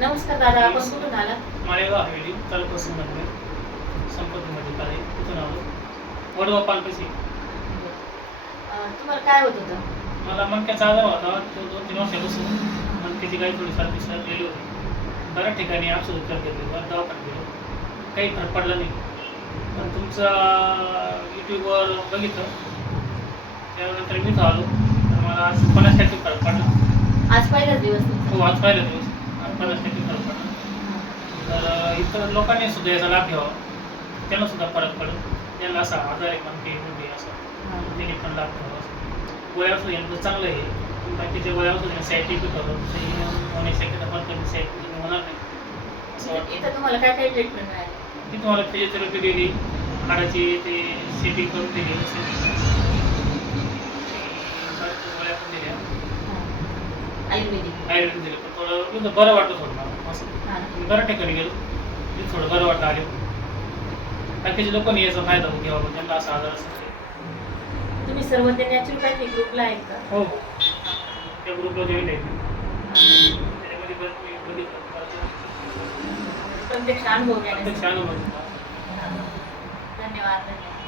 नमस्कार दादा आपण कुठून आलात? माळेगाव हवेली तालुका संगमनेर संपर्कमध्ये काय तिथून आलो वडवा अं, तुम्हाला काय होत होतं? मला मणक्याचा आजार होता तो दोन तीन वर्षापासून. मणक्याची काही थोडी सारखी सरलेली होती. बऱ्याच ठिकाणी औषध उपचार घेतले बरं दवाखान्यात गेलो. काही फरक पडला नाही. पण तुमचा यूट्यूबवर बघितलं त्यानंतर मी इथं आलो. तर मला आज पन्नास टक्के फरक पडला. आज पहिलाच दिवस तुमचा. हो आज पहिला दिवस. टक्के फरक पडला तर इतर लोकांनी सुद्धा याचा लाभ घ्यावा. त्यांना सुद्धा फरक पडेल त्यांना असा आजार आहे मणके मुंडे असं. त्यांनी पण लाभ घ्यावा गोळ्या औषध यांचं चांगलं आहे. बाकीच्या गोळ्या औषध सायंटिफिक होतं होणे शक्यता पण कमी सायंटिफिक होणार नाही. असं वाटतं इथं तुम्हाला काय काय ट्रीटमेंट मिळाली? की तुम्हाला फिजिओथेरपी दिली. हाडाची ते सेटिंग करून दिली बाकीच्या गोळ्या पण दिल्या आयुर्वेद दिले पण थोडं म्हणजे बरं वाटलं थोडं मला असं. हा. बऱ्याच ठिकाणी गेलो. तिथे थोडं बरं वाटलं आले. बाकीच्या लोकांनी याचा फायदा घ्यावा म्हणजे त्यांना असा आजार असेल तर. तुम्ही सर्व ते नॅचरोपॅथी ग्रुपला आहेत का? हो. त्या ग्रुपला जॉईन आहे त्याच्यामध्ये बरं मी बघितलं. प्रत्यक्ष अनुभव घेण्यासाठी प्रत्यक्ष अनुभव घेतला. धन्यवाद धन्यवाद.